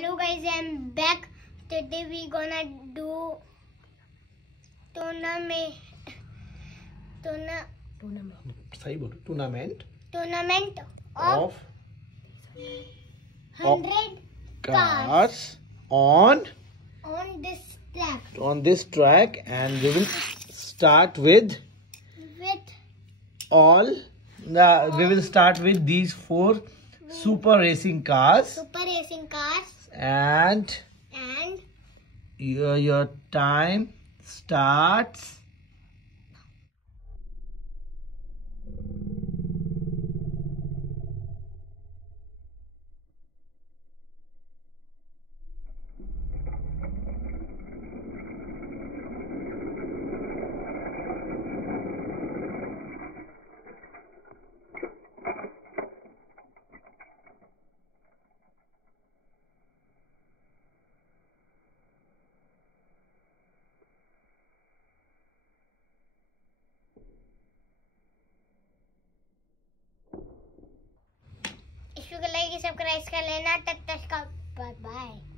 Hello guys, I'm back. Today we gonna do tournament of of 100 cars on this track and we will start with we will start with these 4 super racing cars and your time starts इसको like subscribe कर लेना। तब तक का bye bye.